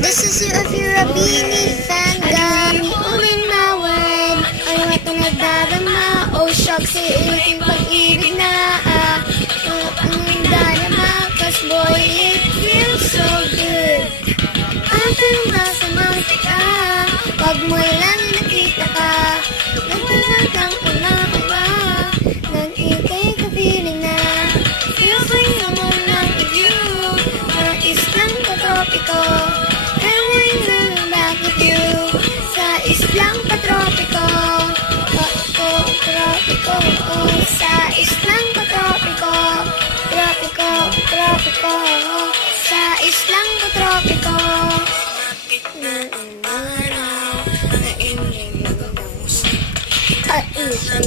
This is you if you're a Beanie fan, girl. Uminawad, ano at nagdarama. Oh, shucks, iulitin pag-ibig na. Ang darama, cause boy, it feels so good. Ang tanong ka, pag mo lang nakita ka. Nagtalatang ko na iba, nag-ikay ka feeling na. Feels like naman lang with you, parang islang patropiko. Islang patropiko, tropiko, sa islang patropiko, tropiko, sa islang patropiko. At isa